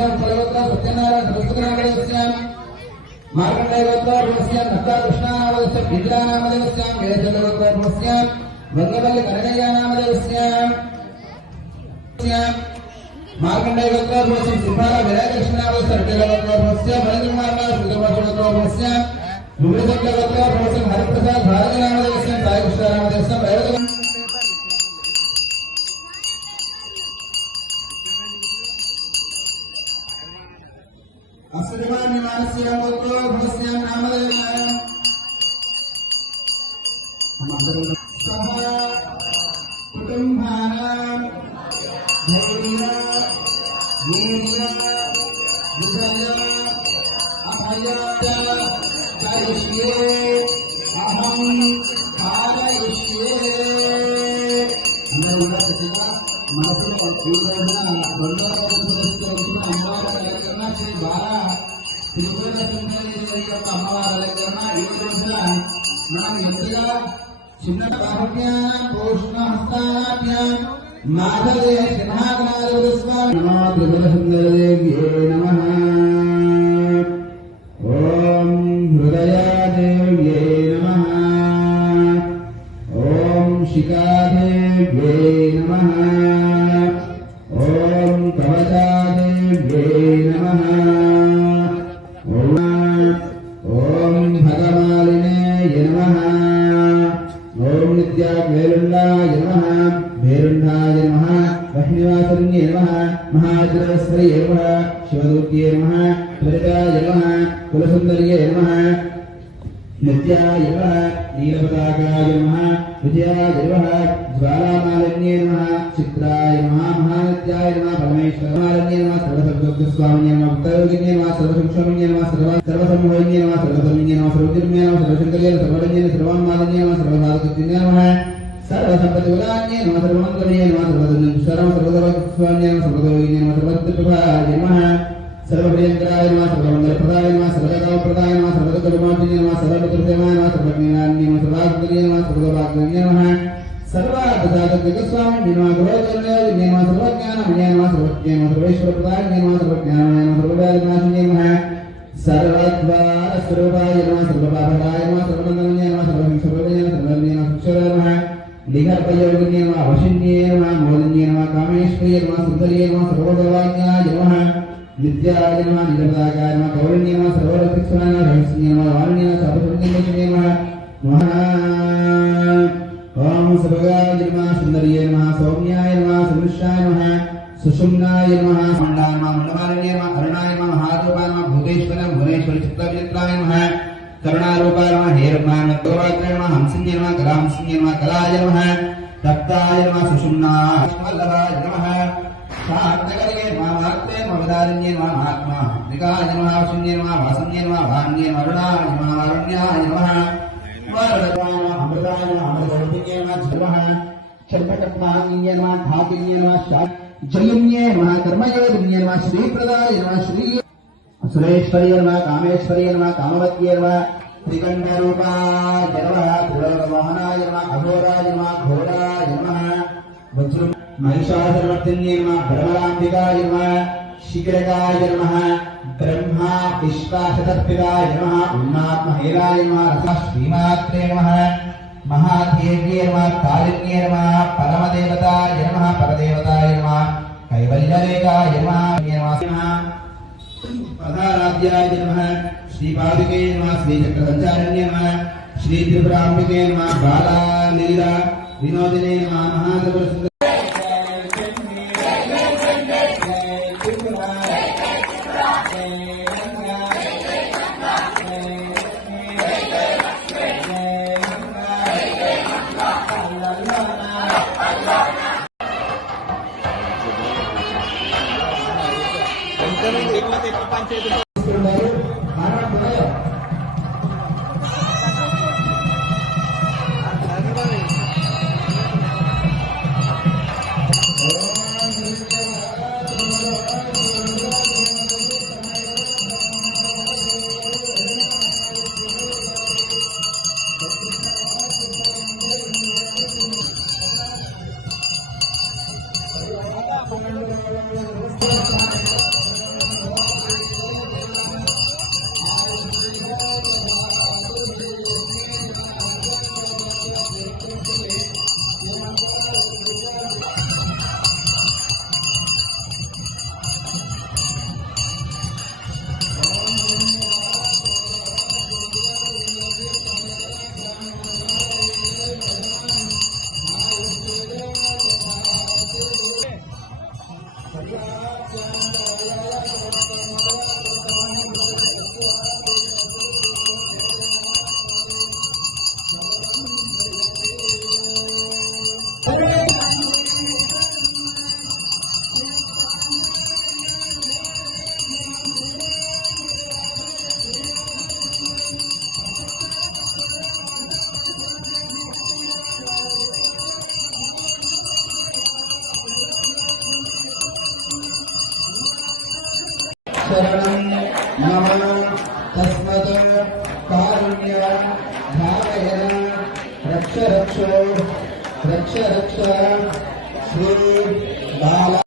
भूस्याम फलगोत्र सत्यनारायण सरस्वतीनामदेवस्याम मार्कण्डेयगोत्र भूस्याम नक्का कृष्णानामदेवस्याम इंद्रानामदेवस्याम वेदगोत्र भूस्याम वंगवल्ली कनकय्यानामदेवस्याम मार्कण्डेयगोत्र भूस्याम सिंहारा विनायक कृष्णानामदेवस्याम वेदगोत्र भूस्याम महेंद्रकुमार सुगमगोत्र भूस्याम भूमिदग्गोत्र भूस्याम हरिप्रसाद भारतीनामदेवस्याम साई कृष्णानामदेवस्याम वेदगोत्र अस्मद्वान निवास्य गोत्र भूस्याम नामदेवाय सह कुटुंबानां धैर्य वीर्य विजय अभय करिष्ये अहं कारयिष्ये अन्नूला कथिता మనసులో ఈ రోజున అమ్మవారి అలంకరణ శ్రీ బాల తిరుమల సుందరేశ్వరి యొక్క అమ్మవారి అలంకరణ ఈ రోజున మనం ఎంతగా చిన్న బాహుజ్ఞాన పోషణ హస్తాభ్యాం మాధవే సింహాగ్నార స్వామి నమో త్రిపుర సుందరదేవ్యే నమః ఓం హృదయాదేవ్యే నమః ఓం శిఖాదేవ్యే నమః कवचादेव्ये नमः ओम भगमालिने नमः ओम नित्याग्वेरुण्डाय नमः भेरुण्डाय नमः वह्निवासन्ये नमः महाजलस्वर्ये नमः शिवदूत्ये नमः त्वरिताय नमः कुलसुन्दर्ये नमः नित्याय नमः नीलपताकाय नमः विजयाय नमः ज्वालामालिन्ये नमः चित्राय नमः महानित्याय नमः परमेश्वराय नमः सर्वसर्वस्वामिने नमः भक्तयोगिने नमः सर्वसंक्षोमिने नमः सर्वसंभविने नमः सर्वधर्मिने नमः सर्वधर्मिने नमः सर्वशंकर्ये सर्वज्ञे सर्वमालिन्ये नमः सर्वसाधुकृतिने नमः सर्वसंपत्तिवदान्ये नमः सर्वमङ्गले नमः सर्वधर्मस्वामिने नमः सर्वदोगिने नमः सर्वत्रिप्रभाय नमः सर्वप्रियंकराय नमः सर्वमंगलप्रदाय नमः सर्वकामप्रदाय नमः सर्वदुर्गमार्जिने नमः सर्वपुत्रसेवाय नमः सर्वज्ञानान्ये नमः सर्वाग्निये नमः सर्वभाग्यन्ये नमः सर्वार्थसाधकस्वामिने नमः गुरोजनयोगिने नमः सर्वज्ञानमये नमः सर्वज्ञे नमः सर्वेश्वरप्रदायिने नमः सर्वज्ञानमये नमः सर्वव्याधिनाशिने नमः सर्वद्वारस्वरूपाय नमः सर्वपापहाय नमः सर्वमङ्गलमये नमः सर्वहिंसप्रदये नमः सर्वज्ञे नमः शिक्षराय नमः लिखर्पयोगिने नमः वशिन्ये नमः मोदिन्ये नमः कामेश्वर्ये नमः सुन्दर्ये नमः सर्वभगवान्याय नमः नित्याय नमः नीलपताकाय नमः कौलिन्ये नमः सर्वरक्षिणाय नमः रहस्ये नमः वाणिन्ये नमः सर्वसुन्दर्ये नमः ओम सर्वगाय नमः सुन्दर्ये नमः सौम्याय नमः सुमिश्राय नमः सुषुम्नाय नमः मंडाय नमः मंडमालिन्ये नमः करुणाय नमः महारूपाय नमः भूतेश्वराय भुवनेश्वरी चित्रविचित्राय नमः करुणारूपाय नमः हेरमाय नमः गौरात्रे नमः हंसिन्ये नमः कलांसिन्ये नमः कलाय नमः तप्ताय नमः सुषुम्नाय वल्लभाय नमः शान्तकर्ये नमः वाक्ते नमः विदारिण्ये नमः महात्मा निकाय नमः वशिन्ये नमः वासन्ये नमः भान्ये नमः अरुणाय नमः अरुण्याय नमः वरदाय नमः अमृताय नमः अमृतवर्धिन्ये नमः नमः क्षत्रकर्माण्ये नमः धातुन्ये नमः जयन्ये नमः कर्मयोगिन्ये नमः श्रीप्रदाय नमः श्री सुरेश्वर्ये नमः कामेश्वर्ये नमः कामवत्ये नमः त्रिकण्डरूपाय नमः त्रिलोकवाहनाय नमः अघोराय नमः घोराय नमः वज्र महिषासुरमर्दिन्ये नमः ब्रह्मलाम्बिकाय नमः शीघ्रकाय नमः ब्रह्मा विश्वाशतर्पिताय नमः उन्नात्महेलाय नमः श्रीमात्रे नमः महादेव्ये नमः कालिन्ये नमः परमदेवताय नमः परदेवताय नमः कैवल्यरेखाय नमः पदाराध्याय नमः श्रीपादुके नमः श्रीचक्रसञ्चारिण्ये नमः श्रीत्रिपुराम्बिके नमः बाला लीला विनोदिने नमः महादेव शरणं मम तस्मत् कारुण्य भावयन रक्ष रक्ष रक्ष रक्ष श्री बाला